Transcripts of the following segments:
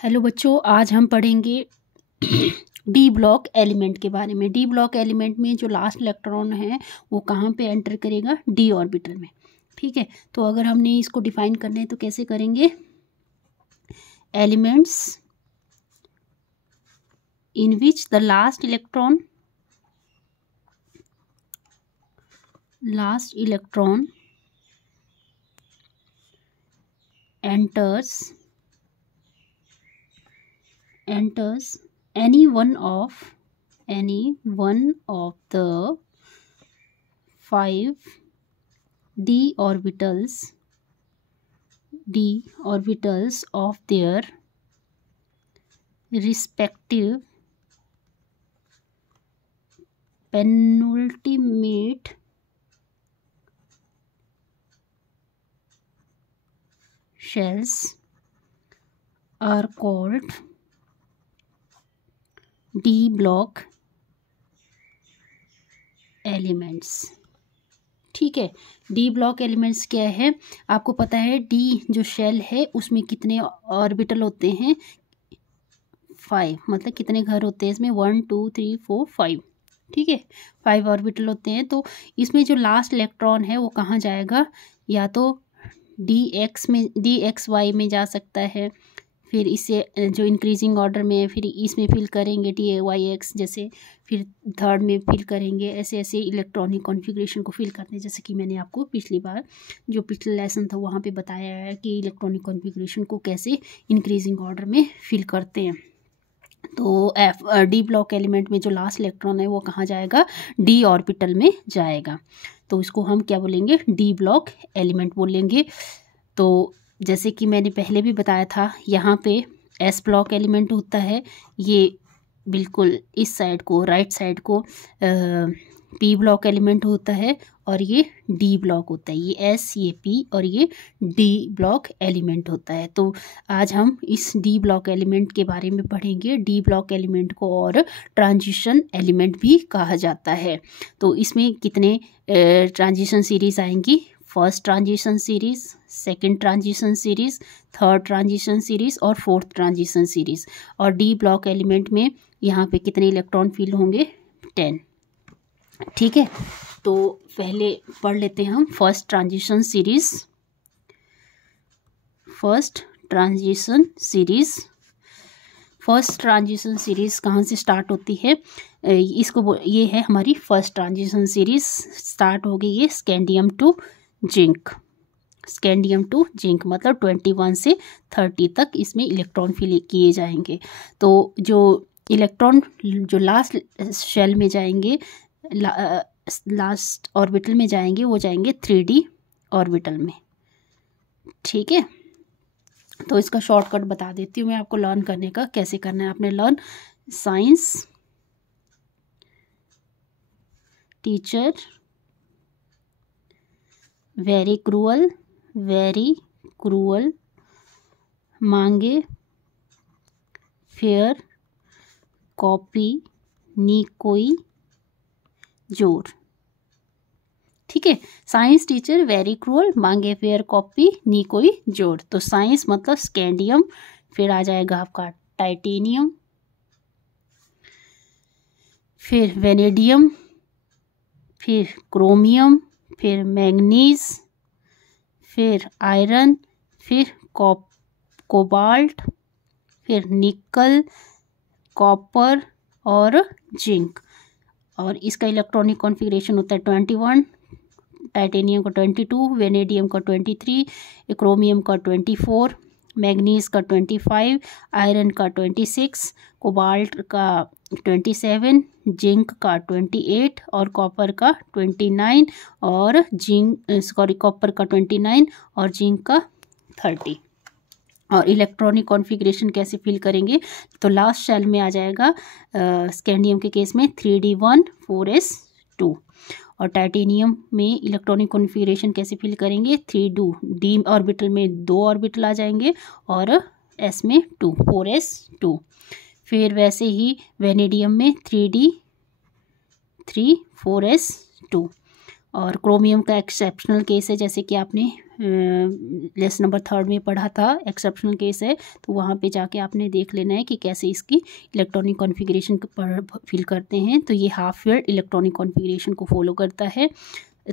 Hello बच्चों, आज हम पढ़ेंगे डी ब्लॉक एलिमेंट के बारे में। डी ब्लॉक एलिमेंट में जो लास्ट इलेक्ट्रॉन है वो कहाँ पे एंटर करेगा? डी ऑर्बिटल में। ठीक है, तो अगर हमने इसको डिफाइन करना है तो कैसे करेंगे? Elements in which the last electron enters any one of the 5 d orbitals of their respective penultimate shells are called D block elements. ठीक है, डी ब्लॉक एलिमेंट्स क्या है? आपको पता है डी जो शेल है उसमें कितने ऑर्बिटल होते हैं? 5। मतलब कितने घर होते हैं इसमें? 1 2 3 4 5। ठीक है, 5 ऑर्बिटल होते हैं। तो इसमें जो लास्ट इलेक्ट्रॉन है वो कहाँ जाएगा? या तो DXY में जा सकता है, फिर इसे जो इंक्रीजिंग ऑर्डर में है फिर इसमें फिल करेंगे TYX जैसे, फिर थर्ड में फिल करेंगे। ऐसे ऐसे इलेक्ट्रॉनिक कॉन्फ़िगरेशन को फिल करते हैं, जैसे कि मैंने आपको पिछली बार जो पिछला लेसन था वहाँ पे बताया है कि इलेक्ट्रॉनिक कॉन्फ़िगरेशन को कैसे इंक्रीजिंग ऑर्डर में फिल करते हैं। तो डी ब्लॉक एलिमेंट में जो लास्ट इलेक्ट्रॉन है वो कहाँ जाएगा? डी ऑर्बिटल में जाएगा। तो इसको हम क्या बोलेंगे? डी ब्लॉक एलिमेंट बोलेंगे। तो जैसे कि मैंने पहले भी बताया था, यहाँ पे एस ब्लॉक एलिमेंट होता है, ये बिल्कुल इस साइड को, राइट साइड को पी ब्लॉक एलिमेंट होता है, और ये डी ब्लॉक होता है। ये एस, ये पी और ये डी ब्लॉक एलिमेंट होता है। तो आज हम इस डी ब्लॉक एलिमेंट के बारे में पढ़ेंगे। डी ब्लॉक एलिमेंट को और ट्रांजिशन एलिमेंट भी कहा जाता है। तो इसमें कितने ट्रांजिशन सीरीज आएंगी? First transition series, second transition series, third transition series और फोर्थ ट्रांजिशन सीरीज। और डी ब्लॉक एलिमेंट में यहाँ पे कितने इलेक्ट्रॉन फील होंगे? 10। ठीक है, तो पहले पढ़ लेते हैं हम first transition series. First transition series कहाँ से स्टार्ट होती है? ये है हमारी फर्स्ट ट्रांजिशन सीरीज। स्टार्ट हो गई है स्कैंडियम टू जिंक। मतलब 21 से 30 तक इसमें इलेक्ट्रॉन फिल किए जाएंगे। तो जो इलेक्ट्रॉन जो लास्ट शेल में जाएंगे, लास्ट ऑर्बिटल में जाएंगे, वो जाएंगे 3D ऑर्बिटल में। ठीक है, तो इसका शॉर्टकट बता देती हूँ मैं आपको लर्न करने का, कैसे करना है। आपने learn science teacher very cruel मांगे फेयर कॉपी नी कोई जोर। ठीक है, साइंस टीचर वेरी क्रूअल मांगे फेयर कॉपी नी कोई जोर। तो साइंस मतलब स्कैंडियम, फिर आ जाएगा आपका टाइटेनियम, फिर वेनेडियम, फिर क्रोमियम, फिर मैंगनीज, फिर आयरन, फिर कोबाल्ट, फिर निकल, कॉपर और जिंक। और इसका इलेक्ट्रॉनिक कॉन्फ़िगरेशन होता है 21, टाइटेनियम का 22, वेनेडियम का 23, क्रोमियम का 24, मैंगनीज का 25, आयरन का 26, कोबाल्ट का 27, जिंक का 28 और कॉपर का 29 और कॉपर का 29 और जिंक का 30। और इलेक्ट्रॉनिक कॉन्फ़िगरेशन कैसे फिल करेंगे? तो लास्ट शेल में आ जाएगा स्कैंडियम के केस में 3D1 4s2, और टाइटेनियम में इलेक्ट्रॉनिक कॉन्फ़िगरेशन कैसे फिल करेंगे? 3D डी ऑर्बिटल में 2 ऑर्बिटल आ जाएंगे और एस में 2 4s2। फिर वैसे ही वेनेडियम में 3D3 4s2। और क्रोमियम का एक्सेप्शनल केस है, जैसे कि आपने लेसन नंबर 3 में पढ़ा था, एक्सेप्शनल केस है, तो वहाँ पे जाके आपने देख लेना है कि कैसे इसकी इलेक्ट्रॉनिक कॉन्फ़िगरेशन पर फिल करते हैं। तो ये हाफ फिल्ड इलेक्ट्रॉनिक कॉन्फ़िगरेशन को फॉलो करता है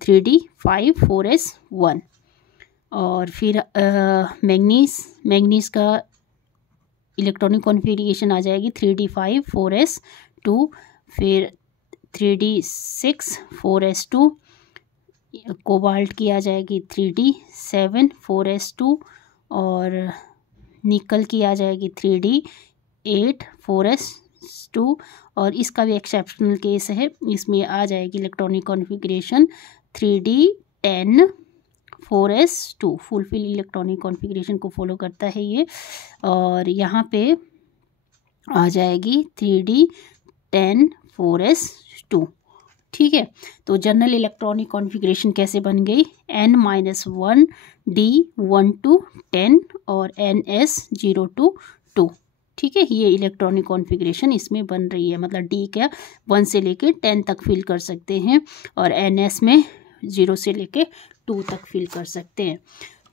3D 5 4s 1। और फिर मैग्नीज का इलेक्ट्रॉनिक कॉन्फ़िगरेशन आ जाएगी 3D 5 4s 2, फिर 3D 6 4s 2, कोबाल्ट की आ जाएगी 3D 7 4s2, और निकल की आ जाएगी 3D 8 4s2। और इसका भी एक्सेप्शनल केस है, इसमें आ जाएगी electronic configuration 3D 10 4s2। Fulfil electronic configuration को फॉलो करता है ये। और यहाँ पे आ जाएगी 3D 10 4s2। ठीक है, तो जनरल इलेक्ट्रॉनिक कॉन्फ़िगरेशन कैसे बन गई, n-1 D 1 to 10 और ns 0 to 2। ठीक है, ये इलेक्ट्रॉनिक कॉन्फ़िगरेशन इसमें बन रही है, मतलब D क्या 1 से लेके 10 तक फिल कर सकते हैं और ns में 0 से लेके 2 तक फिल कर सकते हैं।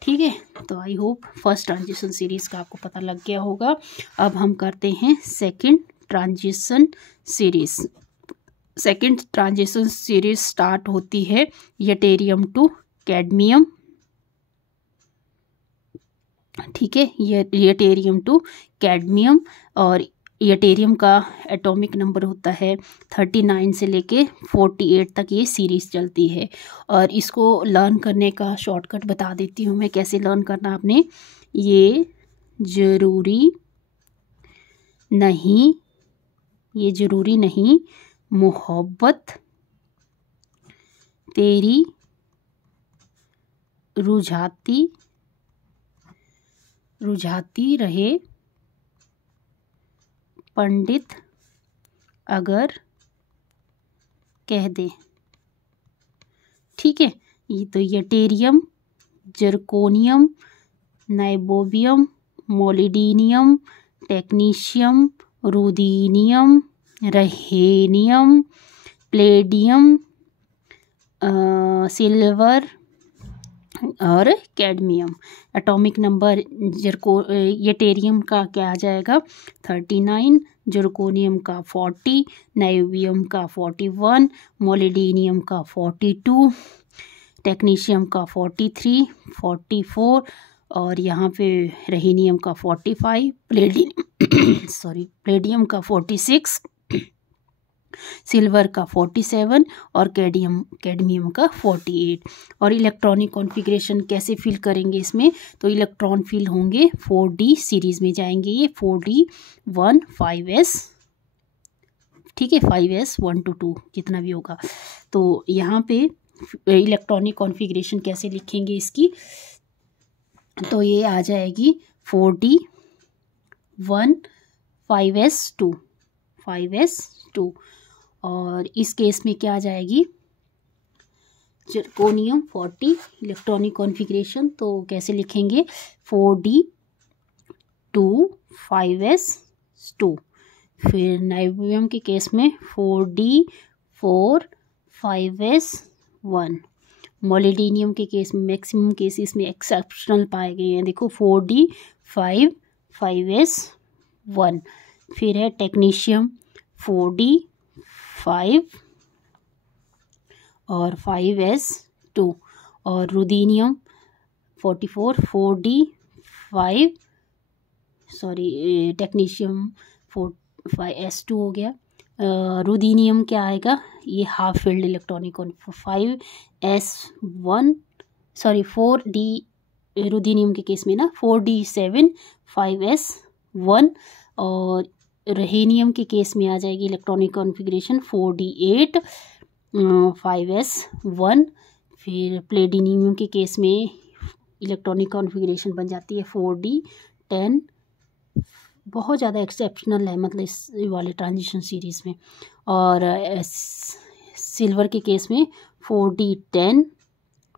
ठीक है, तो I hope first transition series का आपको पता लग गया होगा। अब हम करते हैं second transition series. Second transition series start होती है यटेरियम टू कैडमियम। ठीक है, ये यटेरियम टू कैडमियम, और यटेरियम का एटॉमिक नंबर होता है 39 से लेके 48 तक ये सीरीज़ चलती है। और इसको लर्न करने का शॉर्टकट बता देती हूँ मैं, कैसे लर्न करना आपने। ये ज़रूरी नहीं मोहब्बत तेरी रुझाती रहे, पंडित अगर कह दे। ठीक है, ये तो यटेरियम, जर्कोनियम, नाइबोबियम, मोलिडीनियम, टेक्नीशियम, रुदीनियम, रहेनियम, प्लेडियम, सिल्वर और कैडमियम। एटॉमिक नंबर यटेरियम का क्या आ जाएगा 39, जर्कोनियम का 40, नाइबियम का 41, मोलिडीनियम का 42, टेक्नीशियम का 43 44, और यहाँ पे रहेनियम का 45, प्लेडियम का 46, सिल्वर का 47 और कैडमियम का 48। और इलेक्ट्रॉनिक कॉन्फ़िगरेशन कैसे फिल करेंगे इसमें, तो इलेक्ट्रॉन फिल होंगे 4D सीरीज़ में जाएंगे, ये 4D 1 5s। ठीक है, 5s 1 to 2 जितना भी होगा। तो यहाँ पे इलेक्ट्रॉनिक कॉन्फ़िगरेशन कैसे लिखेंगे इसकी, तो ये आ जाएगी 4D 1 5s2। और इस केस में क्या आ जाएगी जर्कोनियम 40 इलेक्ट्रॉनिक कॉन्फ़िगरेशन, तो कैसे लिखेंगे 4D 2 5s2। फिर नाइबियम के केस में 4D 4 5s1। मोलिडीनियम के केस में मैक्सिमम केसेस में एक्सेप्शनल पाए गए हैं, देखो 4D 5 5s1। फिर है टेक्नीशियम 4D 5 और 5s2, और रुदीनियम 44 4D 5 टेक्नीशियम 5s2 हो गया। रुदीनियम क्या आएगा, ये half field electronic 5s1 4D रुदीनियम के केस में ना 4D 7 5s1, और रहेनियम के केस में आ जाएगी इलेक्ट्रॉनिक कॉन्फ़िगरेशन 4D 8 5s1। फिर प्लेडिनियम के केस में इलेक्ट्रॉनिक कॉन्फ़िगरेशन बन जाती है 4D 10। बहुत ज़्यादा एक्सेप्शनल है मतलब इस वाले ट्रांजिशन सीरीज़ में। और सिल्वर के केस में 4D 10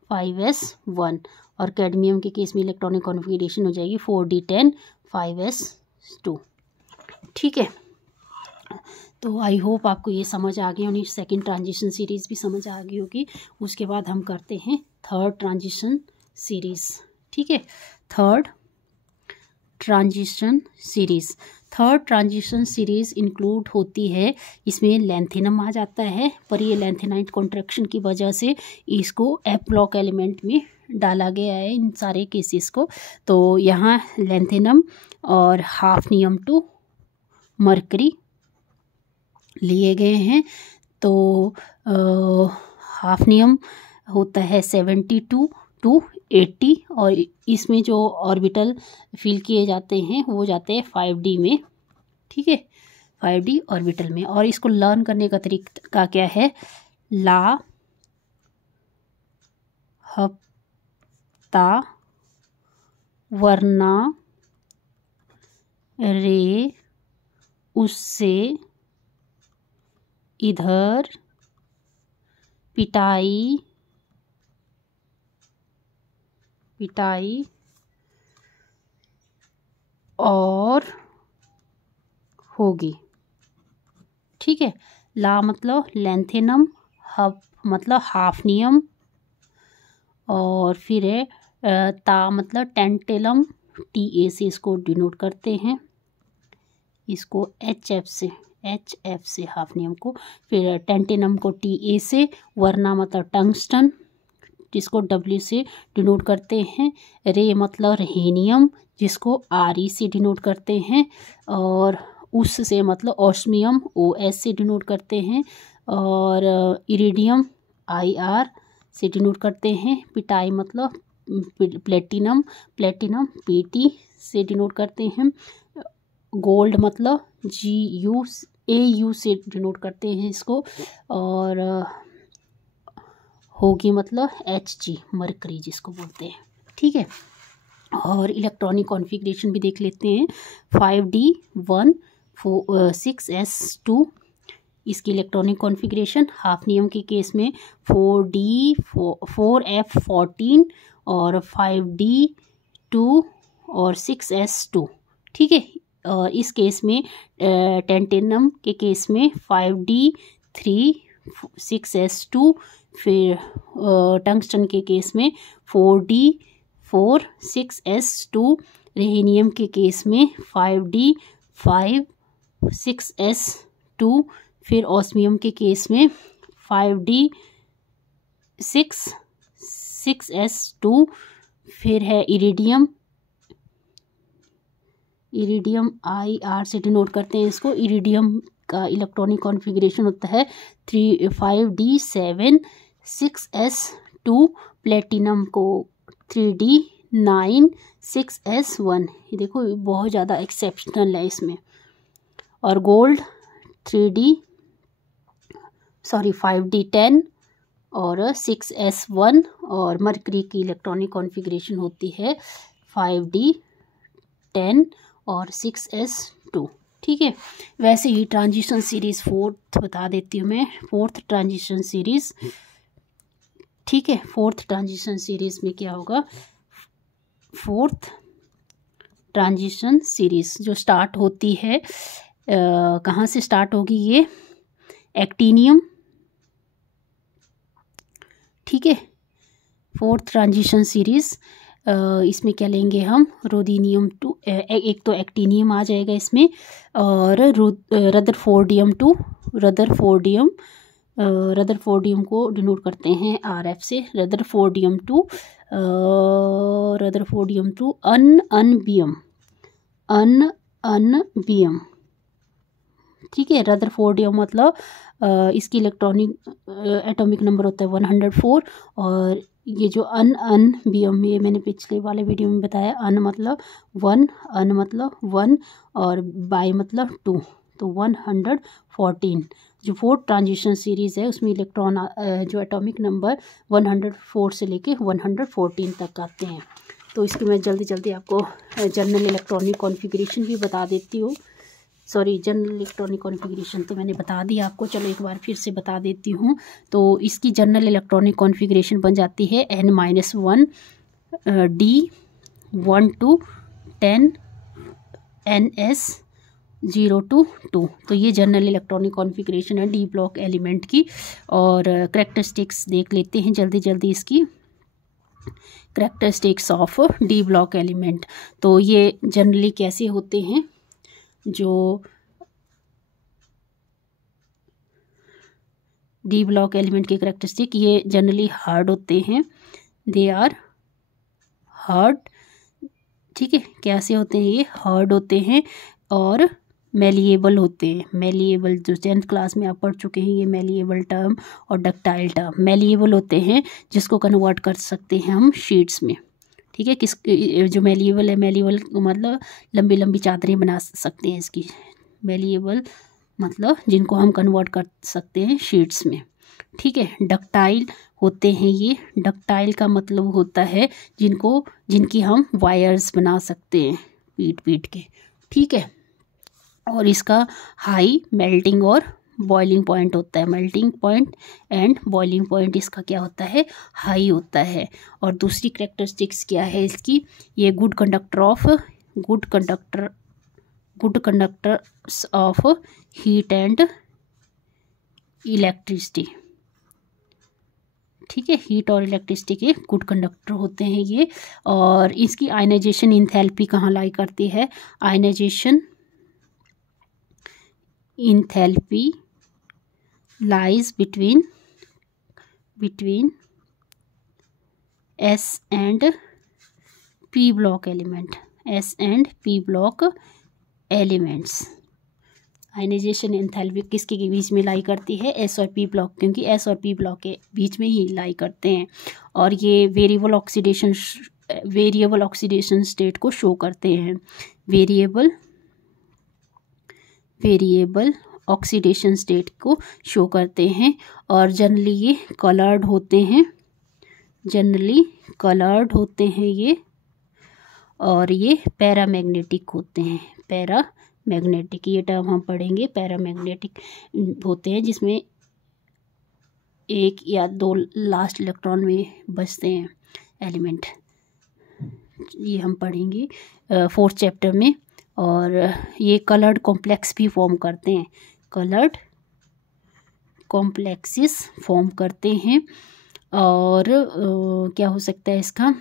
5s1, और कैडमियम के केस में इलेक्ट्रॉनिक कॉन्फ़िगरेशन हो जाएगी 4D 10 5s2। ठीक है, तो आई होप आपको ये समझ आ गई होगी, सेकंड ट्रांजिशन सीरीज़ भी समझ आ गई होगी। उसके बाद हम करते हैं थर्ड ट्रांजिशन सीरीज़। ठीक है, third transition series. Third transition series include होती है, इसमें लेंथेनम आ जाता है, पर ये लेंथेनाइट कॉन्ट्रैक्शन की वजह से इसको एफ ब्लॉक एलिमेंट में डाला गया है इन सारे केसेस को। तो यहाँ लेंथेनम और हाफनियम टू मरकरी लिए गए हैं। तो हाफनियम होता है 72 to 80 और इसमें जो ऑर्बिटल फिल किए जाते हैं वो जाते हैं 5D में। ठीक है, 5D ऑर्बिटल में। और इसको लर्न करने का तरीका क्या है, ला हफ्ता वरना रे उससे इधर पिटाई और होगी। ठीक है, ला मतलब लेंथेनम, हब मतलब हाफनियम, और फिर है ता मतलब टेंटेलम, TA से इसको डिनोट करते हैं, इसको HF से हाफनियम को, फिर टेंटेनम को TA से, वरना मतलब टंगस्टन जिसको W से डिनोट करते हैं, रे मतलब रेहेनियम जिसको RE से डिनोट करते हैं, और उस से मतलब ऑस्मियम OS से डिनोट करते हैं, और इरिडियम IR से डिनोट करते हैं, पिटाई मतलब प्लेटिनम PT से डिनोट करते हैं, गोल्ड मतलब AU से डिनोट करते हैं इसको, और होगी मतलब HG मरकरी जिसको बोलते हैं। ठीक है, और इलेक्ट्रॉनिक कॉन्फ़िगरेशन भी देख लेते हैं। 5D1 6s2 इसकी इलेक्ट्रॉनिक कॉन्फ़िगरेशन। हाफनियम के केस में 4f14 और 5D2 और 6s2। ठीक है, और इस केस में टेंटेनम के केस में 5D3 6s2, फिर टंगस्टन के केस में 4D4 6s2, रेहेनियम के केस में 5D5 6s2, फिर ऑस्मियम के केस में 5D6 6s2, फिर है इरिडियम IR से डिनोट करते हैं इसको। इरिडियम का इलेक्ट्रॉनिक कॉन्फ़िगरेशन होता है 5D7 6s2, प्लेटिनम को 3D9 6s1। ये देखो बहुत ज़्यादा एक्सेप्शनल है इसमें। और गोल्ड 5D10 और 6s1, और मरकरी की इलेक्ट्रॉनिक कॉन्फ़िगरेशन होती है 5D10 और 6s2। ठीक है, वैसे ही ट्रांजिशन सीरीज़ फोर्थ बता देती हूँ मैं, फोर्थ ट्रांजिशन सीरीज़। ठीक है, फोर्थ ट्रांजिशन सीरीज़ में क्या होगा, फोर्थ ट्रांजिशन सीरीज़ जो स्टार्ट होती है कहाँ से स्टार्ट होगी, ये एक्टिनियम। ठीक है, फोर्थ ट्रांजिशन सीरीज़ इसमें क्या लेंगे हम, रोदिनियम टू, एक तो एक्टिनियम आ जाएगा इसमें, और रदरफोर्डियम टू रदरफोर्डियम को डिनोट करते हैं RF से, रदरफोर्डियम टू अनबियम। ठीक है, रदरफोर्डियम मतलब इसकी इलेक्ट्रॉनिक एटॉमिक नंबर होता है 104, और ये जो अनबियम, ये मैंने पिछले वाले वीडियो में बताया, अन मतलब 1 और बाई मतलब 2, तो 114। जो फोर्थ ट्रांजिशन सीरीज़ है उसमें इलेक्ट्रॉन जो एटॉमिक नंबर 104 से लेके 114 तक आते हैं। तो इसकी मैं जल्दी आपको जनरल इलेक्ट्रॉनिक कॉन्फ़िगरेशन भी बता देती हूँ। जनरल इलेक्ट्रॉनिक कॉन्फ़िगरेशन तो मैंने बता दी आपको, चलो एक बार फिर से बता देती हूँ। तो इसकी जनरल इलेक्ट्रॉनिक कॉन्फ़िगरेशन बन जाती है N-1 D1 to 10 NS0 to 2। तो ये जनरल इलेक्ट्रॉनिक कॉन्फ़िगरेशन है डी ब्लॉक एलिमेंट की। और करैक्टरिस्टिक्स देख लेते हैं जल्दी इसकी। Characteristics of D block element. तो ये जनरली कैसे होते हैं, जो डी ब्लॉक एलिमेंट के करेक्टरिस्टिक, ये जनरली हार्ड होते हैं, दे आर हार्ड। ठीक है, कैसे होते हैं, ये हार्ड होते हैं और मेलिएबल होते हैं। मेलिएबल जो 10th क्लास में आप पढ़ चुके हैं, ये मेलिएबल टर्म और डक्टाइल टर्म। मेलिएबल होते हैं जिसको कन्वर्ट कर सकते हैं हम शीट्स में। ठीक है, किस जो मेलिएबल है, मेलिएबल मतलब लंबी लंबी चादरें बना सकते हैं इसकी। मेलिएबल मतलब जिनको हम कन्वर्ट कर सकते हैं शीट्स में। ठीक है, डक्टाइल होते हैं ये। डक्टाइल का मतलब होता है जिनकी हम वायर्स बना सकते हैं पीट के। ठीक है, और इसका हाई मेल्टिंग और बॉइलिंग पॉइंट होता है। Melting point and boiling point इसका क्या होता है, हाई होता है। और दूसरी कैरेक्टरिस्टिक्स क्या है इसकी, ये good conductors of heat and electricity. ठीक है, हीट और इलेक्ट्रिसिटी के गुड कंडक्टर होते हैं ये। और इसकी आयनाइजेशन इंथैल्पी कहाँ लाई करती है, ionization enthalpy lies between S and P block element, S and P block elements। Ionization enthalpy किसके के बीच में लाई करती है, एस और पी ब्लॉक, क्योंकि एस और पी ब्लॉक के बीच में ही लाई करते हैं। और ये वेरिएबल ऑक्सीडेशन स्टेट को शो करते हैं। वेरिएबल ऑक्सीडेशन स्टेट को शो करते हैं। और जनरली ये कलर्ड होते हैं, ये। और ये पैरामैग्नेटिक होते हैं, पैरामैग्नेटिक, ये टर्म हम पढ़ेंगे। पैरामैग्नेटिक होते हैं जिसमें एक या दो लास्ट इलेक्ट्रॉन में बचते हैं एलिमेंट, ये हम पढ़ेंगे 4th चैप्टर में। और ये कलर्ड कॉम्प्लेक्स भी फॉर्म करते हैं, कलर्ड कॉम्प्लेक्सेस फॉर्म करते हैं। और क्या हो सकता है इसका,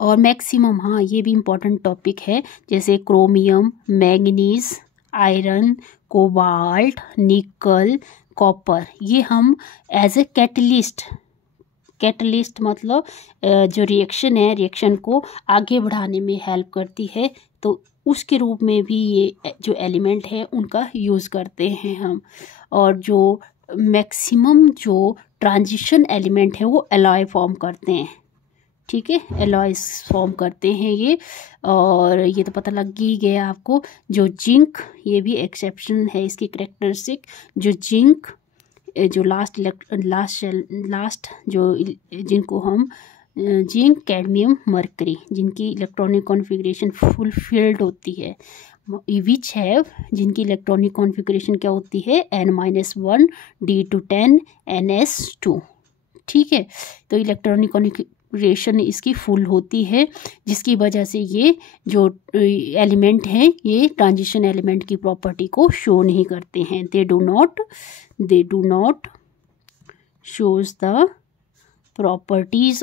और मैक्सिमम, हाँ ये भी इम्पोर्टेंट टॉपिक है, जैसे क्रोमियम, मैंगनीज, आयरन, कोबाल्ट, निकल, कॉपर, ये हम एज ए कैटलिस्ट मतलब जो रिएक्शन है, रिएक्शन को आगे बढ़ाने में हेल्प करती है, तो उसके रूप में भी ये जो एलिमेंट है उनका यूज़ करते हैं हम। और जो मैक्सिमम जो ट्रांजिशन एलिमेंट है वो एलॉय फॉर्म करते हैं। ठीक है, एलॉयस फॉर्म करते हैं ये। और ये तो पता लग ही गया आपको, जो जिंक, ये भी एक्सेप्शन है इसकी कैरेक्टरिस्टिक। जो जिंक, जो लास्ट जो जिनको हम जिंक, कैडमियम, मरकरी, जिनकी इलेक्ट्रॉनिक कॉन्फ़िगरेशन फुलफिल्ड होती है, विच हैव, जिनकी इलेक्ट्रॉनिक कॉन्फ़िगरेशन क्या होती है, n-1 d210 ns2। ठीक है, तो इलेक्ट्रॉनिक कॉन्फ़िगरेशन इसकी फुल होती है, जिसकी वजह से ये जो एलिमेंट हैं ये ट्रांजिशन एलिमेंट की प्रॉपर्टी को शो नहीं करते हैं। They do not shows the properties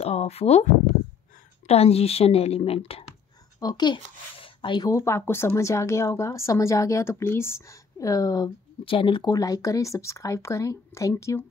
of transition element. Okay, I hope आपको समझ आ गया होगा। समझ आ गया तो प्लीज़ चैनल को लाइक करें, सब्सक्राइब करें। Thank you.